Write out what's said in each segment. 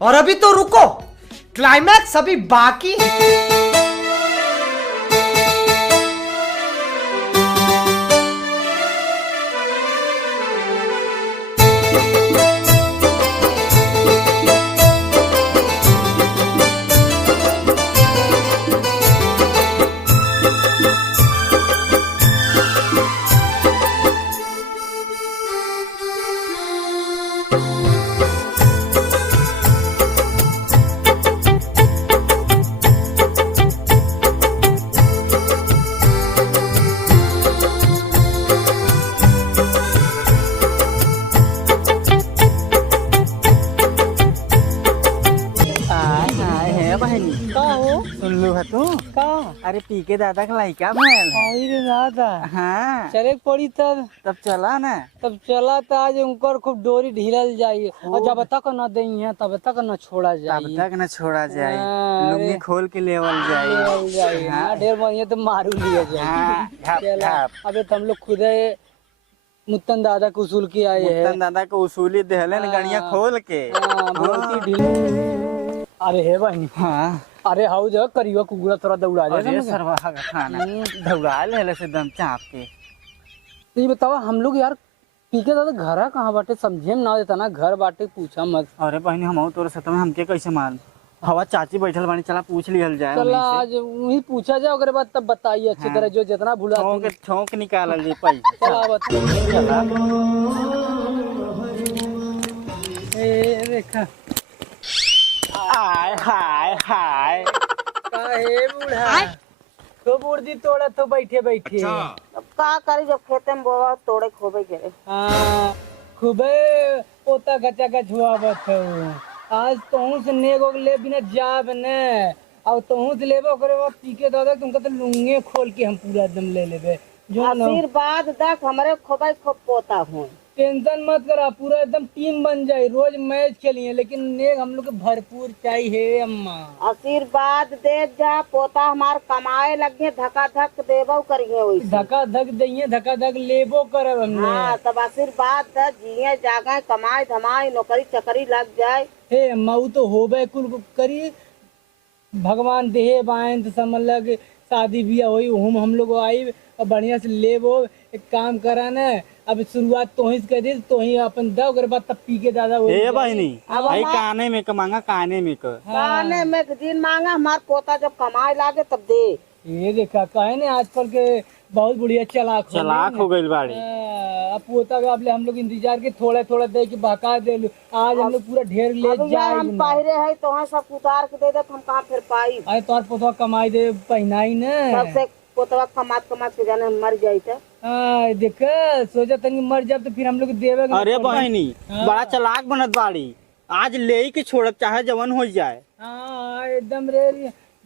और अभी तो रुको, क्लाइमैक्स अभी बाकी है। सुन लो है तू का अरे पी के दादा का लड़का भैल है। रे दादा हाँ चले पड़ी तब चला ना तब चला तो आज उनकर खूब डोरी ढीलल जाई और जब तक न दई है तब तक न छोड़ा तब जाई तक न छोड़ा जाए, हाँ, लुंगी अरे। खोल के लेवल जाए। लेवल जाई हाँ ढेर बढ़िया तो मारू लिया जाए। हाँ, घप, चला घप। अबे तो हम लोग खुद मुत्तन दादा को उसूल के आए हैं। मुत्तन दादा को उसूली देहले न गड़िया खोल के। हाँ, बोलती ढील अरे है बहनी हाँ अरे हाउ जगह करियो कुकुरा थोड़ा दौड़ा अरे जाए सरवा का खाना दौड़ा ले से दम चाप के। तो ये बताओ हम लोग यार पी के दादा घर कहाँ बाटे समझे में ना देता ना घर बाटे पूछा मत। अरे बहनी हम तोरे सत में हमके कैसे माल हवा चाची बैठल बानी, चला पूछ लियल जाए। चला आज वही पूछा जाए अगर बात तब बताइए अच्छी तरह जो जितना भूला ठोक निकाल ली पैसा। चला बताइए चला देखा हाय हाय हाय काहे बूढ़ा तो बुर्दी तोड़ा तो बैठे बैठे अब का करी जब खेते में बोवा तोड़े खोबे गिरे। हाँ खूबे पोता गचा गच हुआ बत आज तोहू से नेगो ले बिना जाब ने और तोहू से लेबो करे वो पी के दादा तुमका तो लुंगे खोल के हम पूरा एकदम ले लेबे जो न आशीर्वाद दख हमारे खोबे खूब पोता हूँ। टेंशन मत करा पूरा एकदम टीम बन जाए रोज मैच खेलिए लेकिन नेग हम लोग के भरपूर चाहिए अम्मा। आशीर्वाद दे जा पोता हमार कमाए लगे धका धक देबो करिए वैसे। धक्का धक दइए धक्का धक लेबो करब हमने। हाँ तब आशीर्वाद द जिए जागे कमाए धमाए नौकरी चकरी लग जाए। हे अम्मा वो तो होबे कुल करी भगवान देहे बाइन तो समझ लग शादी बियाह होई हम लोग आई और बढ़िया से लेबो एक काम करा न अब शुरुआत तो ही कर दी तो ही अपन दो अगर बात तब पी के दादा हो ए बहनी भाई काने में मांगा काने में काने में दिन मांगा हमार पोता जब कमाए लागे तब दे। ये देखा कहे ने आजकल के बहुत बढ़िया चलाक हो गई बाड़ी। अब पोता का हम लोग इंतजार के थोड़ा थोड़ा दे के बका दे लू आज हम लोग पूरा ढेर ले अब यार हम पहिरे है तो हाँ सब उतार के दे दे हम कहाँ फिर पाई। अरे तोर पोता कमाई दे पहनाई न सबसे पोतवा कमात कमात के जाने मर जाई था। देख सोचा तनी मर जाब तो फिर हम लोग देवे। अरे बहनी बड़ा चलाक बनत बाड़ी आज ले के छोड़ब चाहे जवन हो जाए। हाँ एकदम रे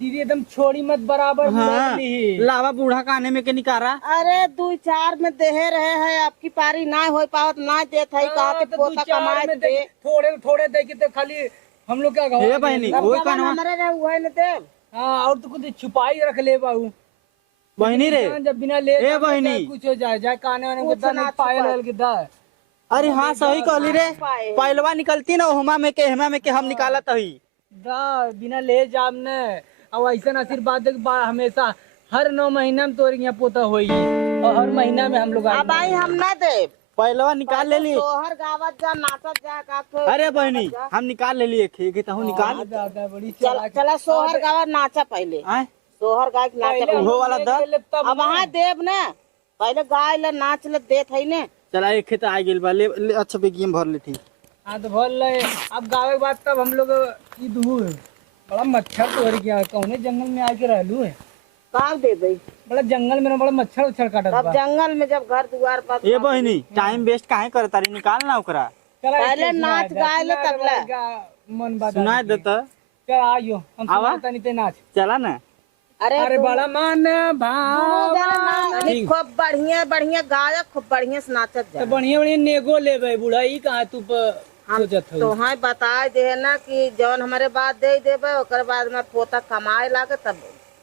दीदी एकदम छोड़ी मत बराबर हाँ, लावा बूढ़ा काने में के निकारा। अरे 2-4 में देहे रहे है आपकी पारी ना हो पावत ना देत है कहा के पोता कमाए दे थोड़े थोड़े दे के तो खाली हम लोग क्या हे बहनी ओए कानवा हमारे रहे हुए न दे। हाँ और तो कुछ छुपाई रख ले बाबू बहनी रे जब बिना ले ए बहनी कुछ हो जाए जाए काने वाने के दाने पायल हल के दा। अरे हाँ सही कहली रे पहलवा निकलती ना हेमा में के हम निकालत हई दा बिना ले जाम ने और ऐसा आशीर्वाद हमेशा हर 9 महीना में तोर यहाँ पोता होई और हर महीना में हम लोग अब आई हम ना दे पहलवा निकाल ले ली। तोहर गावत जा नाचत जा का अरे बहनी हम निकाल ले लिए खे तो निकाल दादा बड़ी चला सोहर गावत नाचा पहले आए सोहर गाय के नाचा हो वाला दर अब वहाँ देव ने पहले गाय ला नाच ल देत है ने। चला एक खेत आ गेल बा ले अच्छा बेगी में भर लेती। हाँ तो भर ले अब गावे के बाद तब हम लोग की दूर बड़ा मच्छर तोड़ गया कौने जंगल में आके रहलू है कहाँ दे भाई बड़ा जंगल में बड़ा मच्छर उच्छर काटत अब जंगल में जब घर द्वार पर ए बहनी टाइम वेस्ट काहे करता रे निकाल ना ओकरा चला पहले नाच गाय ले तब ले मन बात सुनाई देता। चल आइयो हम आवा? सुनाता नहीं ते नाच। चला ना। अरे बड़ा मन भाव अरे खूब बढ़िया बढ़िया गायक खूब बढ़िया से नाचत तो जा। बढ़िया बढ़िया नेगो लेबे बूढ़ा ई कहाँ तू सोचत तो हो। हाँ बता दे ना कि जौन हमारे बात दे देबे ओकर बाद में पोता कमाए लागे तब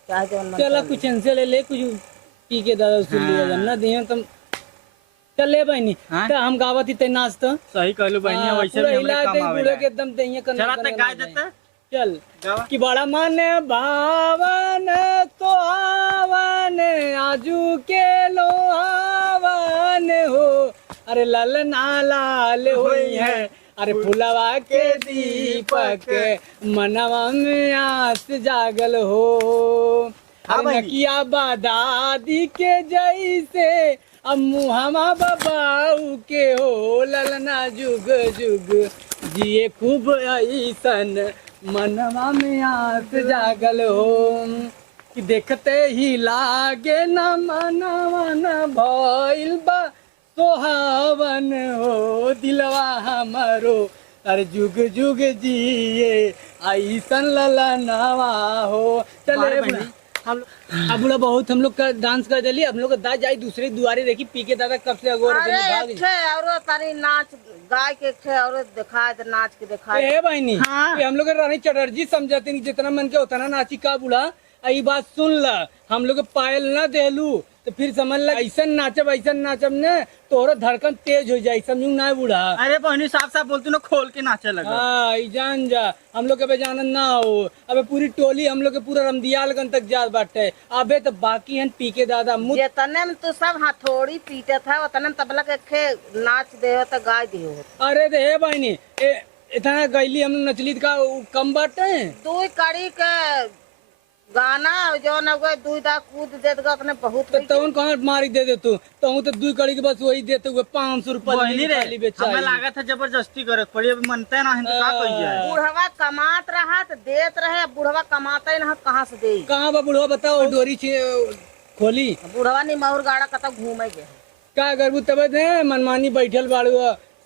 चाहे जौन मन चला करे। कुछ इनसे ले ले कुछ पी के दादा सुन लिया ना दिए तुम चल ले बहनी हाँ? तो हम गावत ही ते नाच तो सही कहलू बहनिया, वैसे भी हमरे काम बूढ़े आवेला। के एकदम दहिया करना चला ते गाय देता। चल गावा। कि बड़ा मन भावन तो आवन आजू के लोहावन हो। अरे ललना लाल हुई है अरे फुलवा के दीपक मनवा में आस जागल हो। हाँ अरे बहनी। नकिया दादी के जैसे अब मुहमा बबाऊ के हो। ललना जुग जुग जिए खूब ऐसन मनवा में आस जागल हो। कि देखते ही लागे न मनवा न भइल बा सोहावन हो। दिलवा हमारो अरे जुग जुग जिए ऐसन ललनवा हो। चले बहनी। हम अब लोग बहुत हम लोग का डांस कर दिली। हम लोग का दादा जाई दूसरे दुआरे देखी पी के दादा कब से अगोर अरे एक ठे औरो तारी नाच गाय के एक ठे औरो दिखाए तो नाच के दिखाए। ए बहनी हाँ। ये हम लोग रानी चटर्जी समझाते नहीं जितना मन के उतना नाची का बुला। आई बात सुन ला हम लोग पायल ना देलू तो फिर समझ ला ऐसा नाचब ने तोहरा धड़कन तेज हो जाए समझू ना बुढ़ा। अरे बहनी साफ साफ बोलती ना, खोल के नाचे लगा। हाँ ई जान जा हम लोग के बेजानन ना हो। अबे पूरी टोली हम लोग के पूरा रमदियालगंज तक जात बाटे। अबे तो बाकी हैं पी के दादा मुझ जितने में तू सब हथौड़ी पीटे था उतने में तबला के खे नाच दे हो तो गाय दे हो। अरे दे बहनी इतना गैली हम लोग नचली का कम बाटे। दू कड़ी के गाना जो न दू दा कूद दे उतने बहुत तो तौन कहाँ मारी दे दे तू तो दुई कड़ी के बस वही देते हुए 500 बहनी रे रुपये हमें लागत है जबरदस्ती करत पड़ी, अभी मनते ना है तो का कही जाए। बुढ़वा कमात रहा तो देत रहे, बुढ़वा कमाता ही ना कहाँ से दे। कहाँ बा बुढ़वा बताओ डोरी खोली बुढ़वा नहीं महुर गाड़ा कतौ घूमे के का करबू तब दे मनमानी बैठल बाड़ू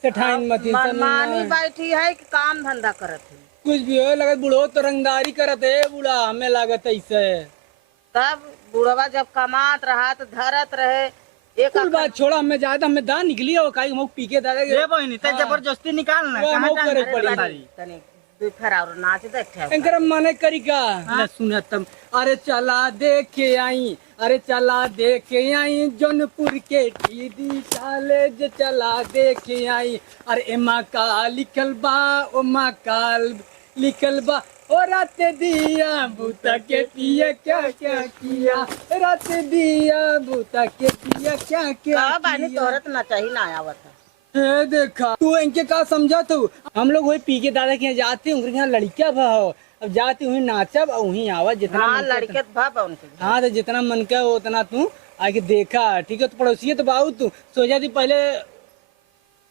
सेठाइन मती मनमानी बैठी है कि काम धंधा करत है। कुछ भी हो लगत बुढ़ो तो रंगदारी करत है बुढ़ा हमें लागत ऐसे। तब बुढ़वा जब कमात रहा तो धरत रहे एक कुल बात छोड़ा हमें ज्यादा हमें दान निकली हो काई हम पी के दादा ये बहनी ते जबरदस्ती निकालना वो कहाँ हम जाना करे है पड़ी। सारी। तनी दू फेर और नाच देखे एंकर माने करी का ले सुन तम अरे चला देखे आई अरे चला देखे आई जौनपुर के टीडी कॉलेज चला देखे आई। अरे एमा का लिखल बा ओ मा काल लिखल बा ओ रात दिया बूता के पिया क्या क्या किया रात दिया बूता के पिया क्या क्या बानी किया। तोहरत ना चाहिए ना आवत है। ए देखा तू इनके का समझा तू हम लोग वही पी के दादा के यहाँ जाते हैं उनके यहाँ लड़कियां भाव अब जाती वहीं नाचब और वहीं आवा जितना हाँ मन का- लड़के भाप उनके हाँ तो जितना मन का हो उतना तू आके देखा ठीक है। तो पड़ोसी तो बाबू तू सोचा थी पहले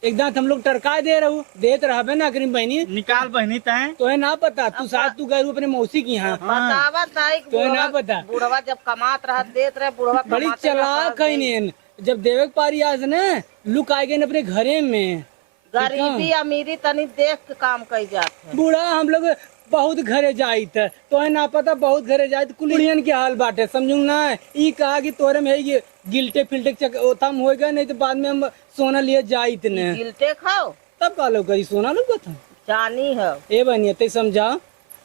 एक दांत हम लोग टरका दे रहू देत रहबे ना करीम बहनी निकाल बहनी तय तो है ना पता तू साथ तू गए अपने मौसी की यहाँ बतावत है कि तो है ना बुढ़वा पता बुढ़वा जब कमात रहा देत रहे बुढ़वा बड़ी कमाते रहा, चलाक है इन जब देवे के पारी आज ने लुक आए गए अपने घरे में गरीबी अमीरी तनी देख के काम कई जात है। बूढ़ा हम लोग बहुत घरे जाइत तो है ना पता बहुत घरे जाइत कुलियन के हाल बाटे समझू ना ई कहा कि तोरे में ये गिल्टे फिल्टे चक ओथम होएगा नहीं तो बाद में हम सोना लिए जाइत ने गिलटे खाओ तब का लोग करी सोना लोग था चानी है ए बनिए ते समझा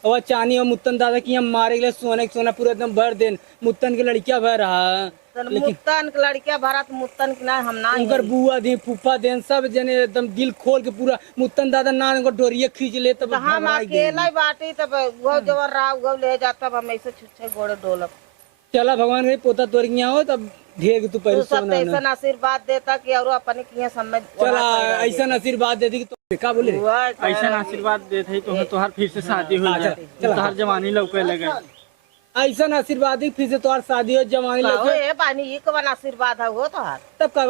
और चानी और मुत्तन दादा की हम मारे गए सोने के सोना पूरा एकदम भर देन मुत्तन के लड़कियां भर रहा मुत्तन के लड़किया भरा तो मुत्तन की ना हम ना उनकर बुआ दी फूफा देन सब जने एकदम दिल खोल के पूरा मुत्तन दादा ना उनको डोरिया खींच ले तब हम अकेला ही बाटी तब वो जवर रहा वो ले जाता तब हम ऐसे छुच्छे घोड़े डोलब। चला भगवान के पोता तोरिया हो तब ढेर तू पहले तू सब सोना ना। ऐसा आशीर्वाद देता कि और अपने किए समझ चला ऐसा आशीर्वाद दे दी कि तो का बोले ऐसा आशीर्वाद देते है तो तोहार फिर से शादी हो जाए, तोहार जवानी लौके लगे। ऐसा आशीर्वाद दी फिर से तुम्हार शादी हो जवानी लगे ए पानी ये कवन आशीर्वाद है वो तो हार तब कब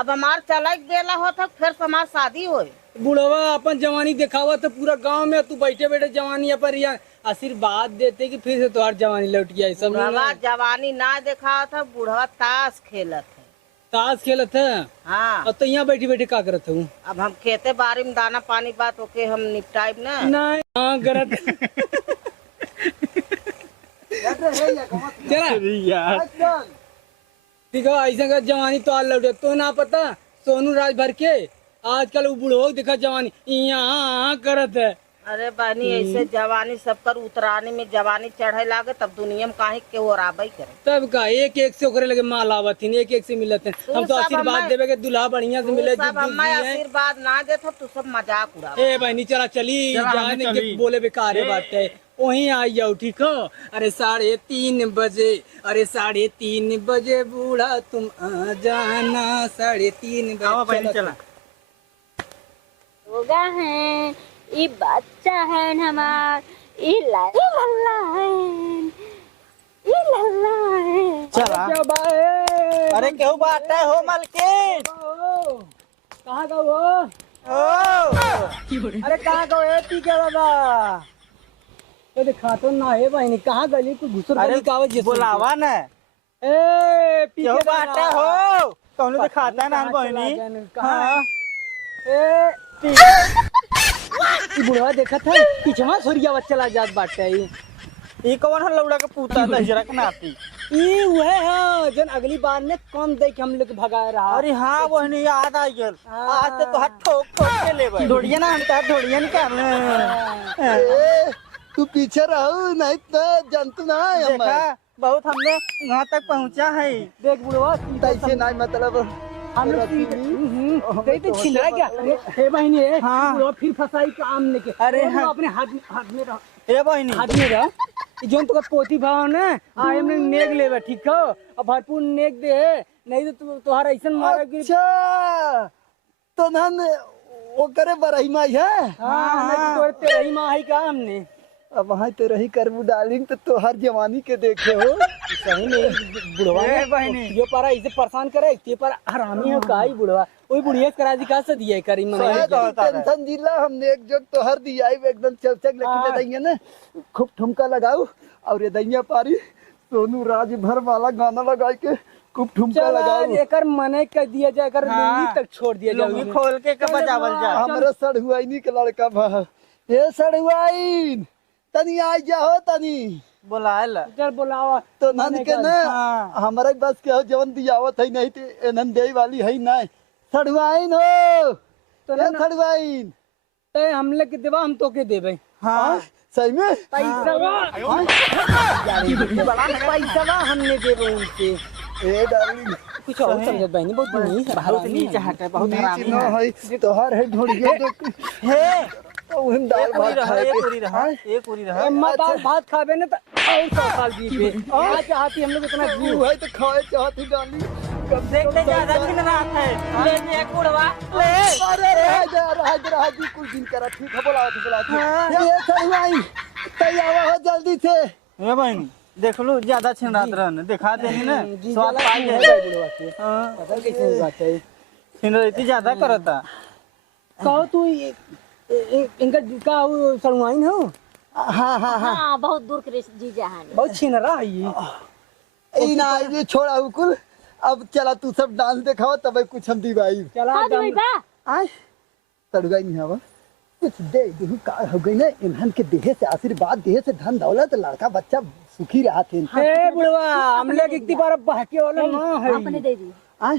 अब हमार चला बेला हो तो फिर हमार शादी हो। बुढ़वा अपन जवानी दिखावा तो पूरा गांव में तू बैठे बैठे जवानी पर या आशीर्वाद देते कि फिर से तुम्हार जवानी लौट गया सब बुढ़वा जवानी ना देखा था बुढ़वा ताश खेलत है ताश खेलत है हाँ और तो यहाँ बैठी बैठी का करत हूँ? अब हम खेते बारी में दाना पानी बात ओके हम निपटाइब ना। नहीं हाँ करत चला यार देखो ऐसा का जवानी तो आ लौटे तो ना पता सोनू राज भर के आजकल वो बुढ़ो देखा जवानी यहाँ करत है। अरे बहनी ऐसे जवानी सबकर उतराने में जवानी चढ़े लागे तब दुनिया में काहे के हो राबई करे। तब का एक एक से ओकरे लगे माल आवत हिन एक एक से मिलत है। हम तो सब आशीर्वाद हमारे- देवे के दुल्हा बढ़िया से मिले सब हमें आशीर्वाद ना दे तो तू सब मजाक उड़ा। ए बहनी चला चली जाने के बोले बेकार बात है वहीं आई जाओ ठीक हो। अरे 3:30 बजे अरे 3:30 बजे बूढ़ा तुम आ जाना 3:30 बजे चला होगा है ये बच्चा है हमार ये लल्ला है ये लल्ला है। चला क्या बात अरे केहू बात है हो मालकिन कहाँ का वो ओ अरे कहाँ का है पी के बाबा तो दिखा तो ना है बहनी कहाँ गली तू घुसर अरे गली कावत जैसे बुलावा न ए पी केहू के बात है हो कौन दिखाता है ना बहनी कहाँ ए पी ई बुढ़वा देखा था पीछे में सूर्या बच्चा ला जात बाटे ई कौन है लौड़ा के पूता दजरा के नाती ई वह है जन अगली बार ने कम दे के हम लोग भगाए रहा। अरे हाँ बहनी याद आ गल आज तो हाथ ठोक ठोक के लेबे ढोड़िया ना हम तो ढोड़िया निकाल तू पीछे रहो नहीं तो जंतु ना है देखा बहुत हमने वहाँ तक पहुँचा है। देख बुढ़वा तैसे नहीं मतलब हम लोग कहीं तो छिल रहा क्या हे बहनी है हाँ। बुढ़वा फिर फसाई काम लेके अरे वो हाँ। अपने हाथ में रह ए बहनी हाथ में रह जोन तो पोती भाव ने आए हमने नेग लेवे ठीक हो और भरपूर नेग दे नहीं तो तुम्हारा ऐसा मारा कि अच्छा तो नन वो करे बरही माई है हाँ नहीं तो तेरे ही माँ ही का हमने अब वहाँ तो रही करबू डालिंग तो हर जवानी के देखे हो सही नहीं बुढ़वा ए बहनी ये पारा इसे परेशान करे ते पर हरामी है का ही बुढ़वा वही बुढ़िया करा दी का से दिया करी मने टेंशन जिला हमने एक जग तो हर दिया एकदम चलचक लेके देंगे ना खूब ठुमका लगाओ और ये दैया पारी सोनू राज भर वाला गाना लगा के खूब ठुमका लगाओ एकर मने कर दिया जाए कर लुंगी तक छोड़ दिया लुंगी जाए खोल के बजावल जा हमारे सड़हुआइनी के लड़का भा ये सड़हुआइन तनी आई जाओ तनी बुलाल चल बुलावा तो नन के ना हाँ। हमारे बस के हो जवन दियावत है नहीं तो एनन दे वाली है नहीं सड़हुआइन हो तो ये सड़हुआइन ते हमले के देवा हम तो के देबे हाँ सही में पैसा हमने देबे उनसे ए डार्लिंग कुछ और समझ बहनी बहुत नहीं बहुत नीचे हटे बहुत हरामी नीच न है। है तोहार है ढोड़िया तो हे हम दाल भात खाए एक के पूरी रहा एक पूरी रहा अम्मा दाल भात खाबे ना तो और 100 साल जीबे आज चाहती हम लोग इतना जी तू है तो खाए चाहती डाली देखते ज्यादा दिन रात है ले एक बुढ़वा ले अरे रह जी कुछ दिन करा ठीक है बुलाओ ये सड़हुआइन तैयार हो जल्दी से ए बहनी देख लो ज्यादा छिन रात रहने दिखा देनी ना स्वाद पाई है है बुढ़वा के पता कैसे बात है छिन रहती ज्यादा करता कहो तू इनका का सड़ुआइन हो हाँ बहुत दूर के जीजा है बहुत छीन रहा है ये ई ना ये छोड़ा उकुल अब चला तू सब डांस दिखाओ तब कुछ हम दिवाई चला हाँ दम जी बा आय सड़ुआई नहीं हवा कुछ दे देहु का हो गई ना इन्हन के देह से आशीर्वाद देह से धन दौलत लड़का बच्चा सुखी रहा थे हे बुढ़वा हम लोग एक बार बहके वाला ना है अपने दे दी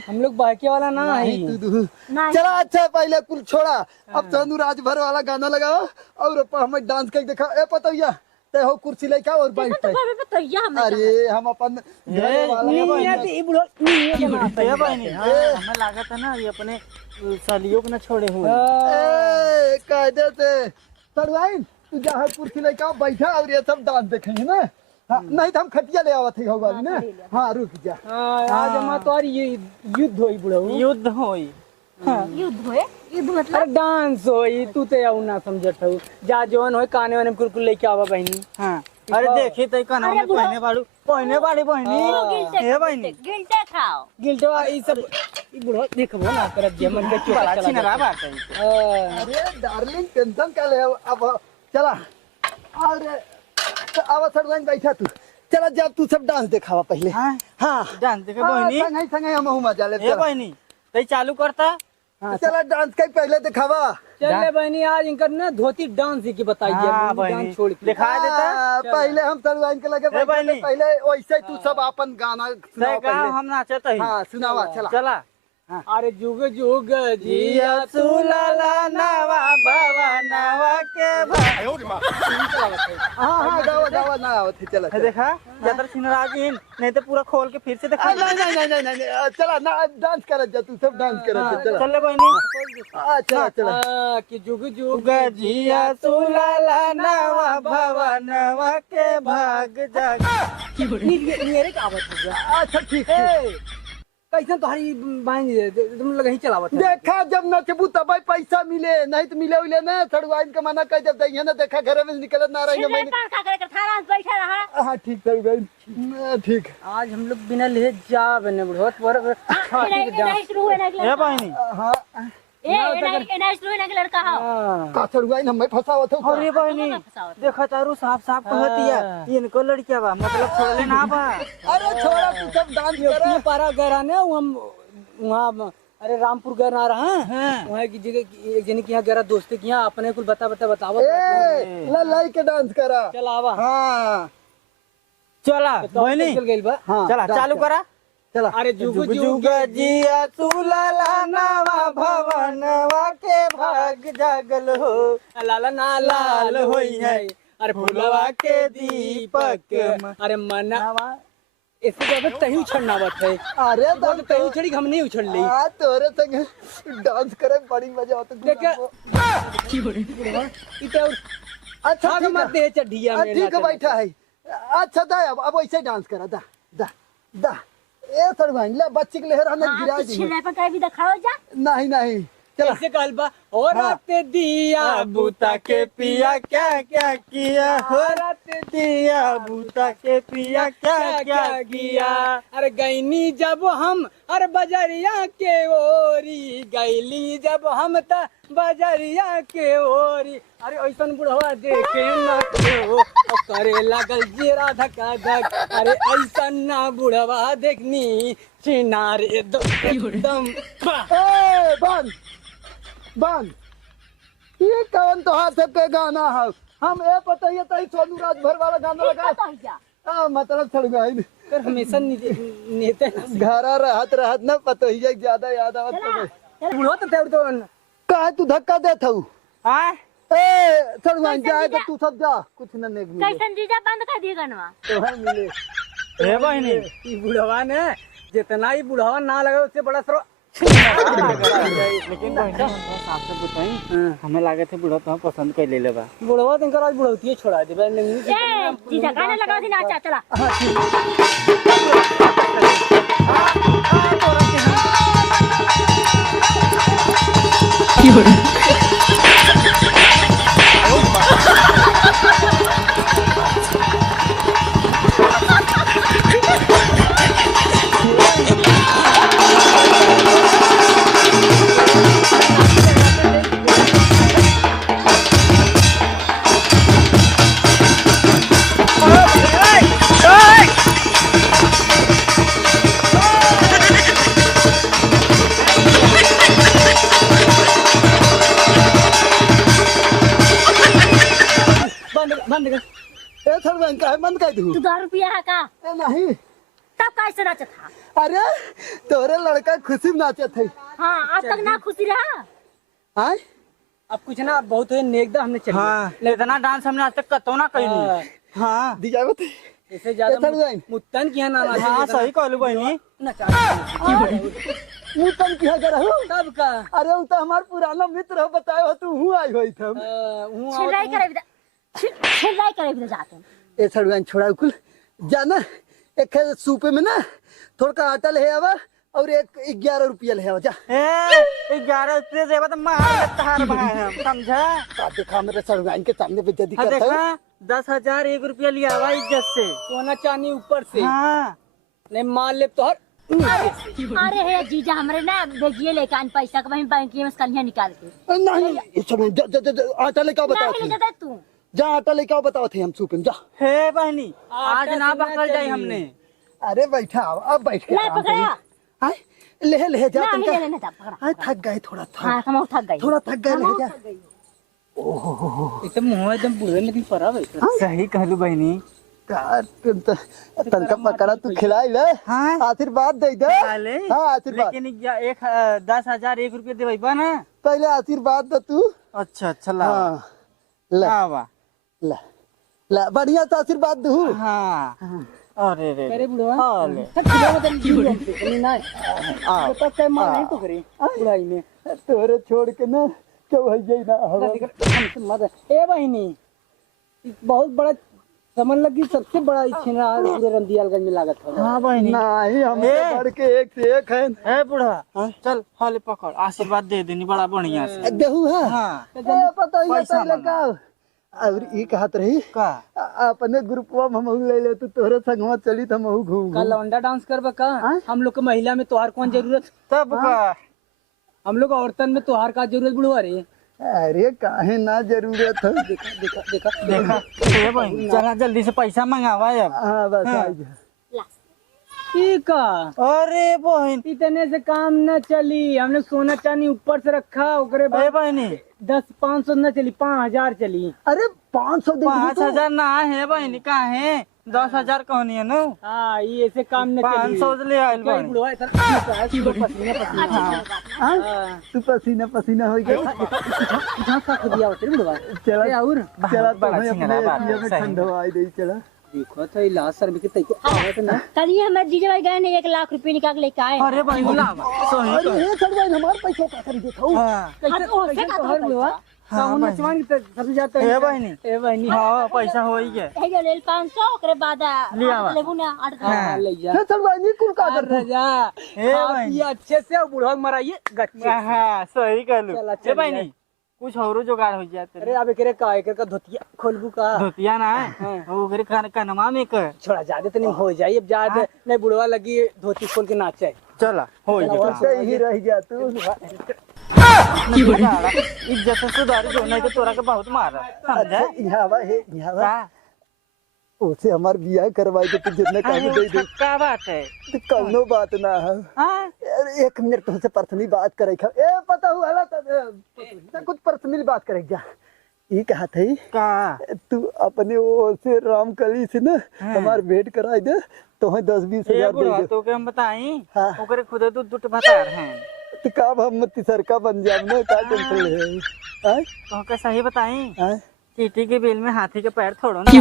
हम लोग बहके वाला ना है नहीं तू दू नहीं चला अच्छा पहले कुल छोड़ा अब सोनू राज भर वाला गाना लगाओ और हमें डांस करके दिखाओ ए पतैया ते हो कुर्सी लेके और बैठ तो घर पे तैयार हम अरे हम अपन घर वाला नियत ई बुढ़वा नियत ना ए बहनी हमें लागत है ना ये अपने सालियों को ना छोड़े हुए ए कायदे से सड़वाइन तू जहाँ कुर्सी लेके आओ बैठा और ये सब डांस देखेंगे ना हाँ, नहीं तो हम खटिया ले आवत है वाली ना हाँ रुक जा आज हमारा तो ये युद्ध होई बुढ़वा युद्ध होई युद्ध हुए युद्ध मतलब अरे डांस होई तू ते आउ ना समझत हो जा जवन होई काने वाने में कुरकुर लेके आवा बहनी हाँ अरे देखी तो कानों में पहने वाली बहनी ए बहनी गिलटे खाओ गिल्टवा ई सब ई बुढ़वा देखबो ना करत जे मन के चोट बड़ा चला छिन रहा बात है अरे डार्लिंग टेंशन का ले अब चला अरे अब सड़वाइन बैठा तू चला जब तू सब डांस दिखावा पहले। हाँ हाँ डांस देखे बहनी संगे संगे हम मजा ले। ए बहनी तई चालू करता चला डांस के पहले दिखावा। चल बहनी आज इनका ना धोती डांस की बताइए हाँ डांस बहनी छोड़ के दिखा देता पहले हम सरुआइन के लगे ए बहनी। पहले वैसे तू सब अपन गाना सुनाओ गाँव पहले। हम नाचत ही हाँ सुनावा चला। चला अरे जुग जुग जिया सुलाला नवा भवनवा के हाँ हाँ गावा गावा ना आवत है, चला चला। देखा ज्यादा सिनरागिन नहीं तो पूरा खोल के फिर से देखा नहीं नहीं नहीं नहीं नहीं चला ना डांस कर जा तू सब डांस कर चला। चल बहनी चला चला। कि जुग जुग जिया सुलाला नवा भवनवा के भाग जाग मेरे का आवत हो गया। अच्छा ठीक ए, कैसे तुम्हारी बाई तुम लोग ही चलावत है। देखा जब नचबू तब पैसा मिले, नहीं तो मिले उले ना। सड़वाइन का मना कर जब दइया ना देखा घर में निकल ना रही छिल पंखा करे थारा बैठा रहा। हाँ ठीक सड़वाइन ठीक। आज हम लोग बिना ले जा बने बुढ़वा पर नहीं शुरू हुए ना ए बहनी हाँ नहीं शुरू हुए ना लड़का हो। का सड़वाइन हमें फंसावत हो। अरे बहनी देखा तारू साफ साफ कहतिया इनको लड़किया बा मतलब छोड़ले ना बा। अरे छोड़ा तू सब डांस कर। पारा गरा ने हम वहाँ अरे रामपुर घर आ रहा है वहाँ की जगह एक जने की यहाँ गरा दोस्ते की यहाँ अपने कुल बतावा ए लाई के डांस करा। चल आवा। हाँ चला बहनी चल गई बा। हाँ चला डांस चालू कर। करा चला। अरे जुग जुग जुग जिया सुलाला नवा भवनवा के भाग जागल हो लाला ना लाल होई है अरे फुलवा के दीपक अरे मना इससे ज्यादा तही उछड़ना बात है। अरे तो तही उछड़ी हम नहीं उछड़ ली। हाँ तोरे संग डांस करे बड़ी मजा आता। अच्छा अच्छा ठीक मत है। दे चढ़िया में ठीक है बैठा है। अच्छा दा अब वैसे डांस करा। दा दा दा ए सड़वाइन ले बच्चे के लहर हमें गिरा दी। छिल पर भी दिखाओ जा। नहीं नहीं चला। कैसे कहल बा और रात दिया बूता के पिया क्या क्या किया हो रात दिया बूता के पिया क्या क्या किया। अरे गईनी जब हम अरे बजरिया के ओरी गईली जब हम त बजरिया के ओरी अरे ऐसन बुढ़वा देखे ना हो करे लगल जेरा धका धक अरे ऐसन ना बुढ़वा देखनी चिनारे दम ए बंद बंद ये कौन तो हाथ पे गाना है। हम ए पता ये तई सोनू राज भर वाला गाना लगा। हाँ मतलब सड़वाइन कर हमेशा नेते घरा रहत रहत ना पता ही है ज्यादा याद आवत तो बुढ़वा तो तेरे तो काहे तू धक्का देत हूँ। हाँ ए सड़वाइन जाए तो तू सब जा कुछ न नेक मिले कैसन जीजा बंद कर दिए गनवा। तो है मिले। ए बहनी ये बुढ़वा ने जितना ही बुढ़वा ना लगा उससे बड़ा सरो लेकिन बहनी साफ से बताई हमें लागे थे बुढ़ा तो पसंद कर ले लेबा। बुढ़वा तो आज बुढ़ौती छोड़ा दे ए जीजा गाना लगाओ थी नाचा चला। बंद कर ए सड़वाइन काहे बंद कर दूँ। तू 10 रुपया है का ए नहीं तब कैसे नाचा था। अरे तोरे लड़का खुशी में नाचत है। हाँ आज तक ना खुशी रहा। हाँ अब कुछ ना बहुत है नेकदा हमने चल हाँ इतना डांस हमने आज तक कतो ना कहीं। हाँ दिया बता इससे ए ज्यादा सड़वाइन मुत्तन की ना हाँ सही कहलू बहनी मुँह तम किया कर हूँ। तब का अरे वो तो हमार पुराना मित्र हो बताए हो तू हूँ आई हुई था। छिलाई करे भी छिलाई करे भी जाते। ए सड़वाइन छोड़ा कुल जाना एक सूपे में ना थोड़ा का आटा ले आवा और एक 11 रुपया ले आवा जा। 11 रुपये देवा तो मार तहार भाई हम समझा। का देखा मेरे सड़वाइन के सामने पे जदी हाँ करता है। देखा 10,000 1 रुपया लिया हुआ इज्जत से। सोना चांदी ऊपर से हाँ नहीं मान ले तो अरे है जीजा हमरे ना भेजिए लेके आन पैसा का वहीं बैंक में कन्या निकाल के। नहीं ये सड़वाइन आटा लेके ना बता ले जाता तू। जा आटा लेके आओ, बताओ थे हम सूप में, जा। हे बहनी आज ना पकड़ जाई हमने। अरे बैठा आओ, अब बैठ के ले आराम पकड़ा। करिए। आए, ले जा ना तुमका। नहीं लेना था पकड़ा। आए, थक गए थोड़ा हाँ हम थक गई। थोड़ा थक गए, ले जा। एकदम मुंह एकदम बुढ़े लेकिन परा भाई। सही कहलू बहनी। तनका पकड़ा तू खिलाई ले। हाँ। आशीर्वाद दे दे। खिलाले? हाँ आशीर्वाद। लेकिन 10,000 1 रुपया देबा ना। पहले आशीर्वाद दे तू। अच्छा ला। हाँ ले आवा। ले ले, बढ़िया से आशीर्वाद दू। हाँ अरे रे अरे बुढ़वा हाँ ले। मार तो करे बुढ़ाई में। तोरे छोड़ के ना क्यों है ये ना हवा। ए बहनी बहुत बड़ा समझ लगी, सबसे बड़ा छीना पूरे रंदियालगंज में लागत है। हाँ बहनी। नहीं हम ए। बढ़ के एक से एक है। ए बूढ़ा चल हाले पकड़, आशीर्वाद दे देनी बड़ा बढ़िया से। देहू है। हाँ पता ही पैसा है लगा। और ई कहत रही का अपने ग्रुपवा में हम ले ले, तो तोरे संगवा चली तो हम घूम का लौंडा डांस करबा का? हम लोग के महिला में तोहार कौन जरूरत? तब का हम लोग औरतन में तोहार का जरूरत बुढ़वा रे? अरे काहे ना जरूरत है। देखा ए बहनी चला जल्दी से पैसा मंगावा अब। हाँ बस आ जा। ठीक है, अरे बहन इतने से काम न चली। हमने सोना चांदी ऊपर से रखा, ओकरे ए बाद बहनी 500 न चली, 5,000 चली। अरे 500 दे 5,000 ना है बहनी, का है 10,000 कहनी है ना। हाँ ये ऐसे काम न चली। 500 ले आयल क्या बहनी। बुढ़वा इतना पसीने पसीने। हाँ तू पसीना पसीना हो गया। जहाँ का दिया होते बुढ़वा। चला ए, और चला तो बड़ा हमें सिंगड़ा अपने बात है, एरिया में सही। ठंडवाई दे। चला देखो तो इलाज सर भी कितने को आवत ना। कल ही हमारे जीजा भाई गए ने 1 लाख रुपए निकाल के लेके आए। अरे बहनी लावा सही अरे कह। ये चढ़वाई हमारे पैसा का कर देखो। हाँ हाँ, तो उससे का हर बुढ़वा साउंड बहनी। नचवान की सब जाता है। ए बहनी ए बहनी हाँ पैसा हो ही गया। हे जो लेल 500 ओकरे बाद ले आवा। लेबू ना 8 हाँ ले जा। ये चढ़वाई नहीं कुल का कर रहे। जा ए आप बहनी। ये अच्छे से बुढ़वा मराइए गच्चे। हाँ सही कहलू। चला, ए चल बहनी कुछ और जुगाड़ हो जाते। अरे अब एकरे का एकर का धोतिया खोलबू का? धोतिया ना है वो ओकरे कनमा में कर। छोड़ा ज्यादा तो नहीं हो जाए अब ज्यादा नहीं बुढ़वा लगी धोती खोल के नाचे। चला हो वैसे ही रह गया तू। इज्जत से सुधार जो नहीं तो तोरा के बहुत मारा समझा। यहाँ बा हे यहाँ बा। का उसे हमार बियाह करवाई के तू जितने काम दे दे। का बात है। तो कौनो बात ना है। हाँ अरे 1 मिनट तुमसे पर्सनली बात करे। ए पता हुआ ना तो कुछ पर्सनली बात करे जा। ये कहा थे का तू अपने वो से रामकली से ना हमार भेंट कराई दे, तो 10-20 ये हजार बुढ़वा दे दे। तो के हम बताई हाँ। ओकरे खुद दुट भतार हैं। तो का हम तिसरका बन जाब ना, का टेंशन है। हैं? तो के सही बताई हैं? चीटी के बिल में हाथी के पैर थोड़ो ना।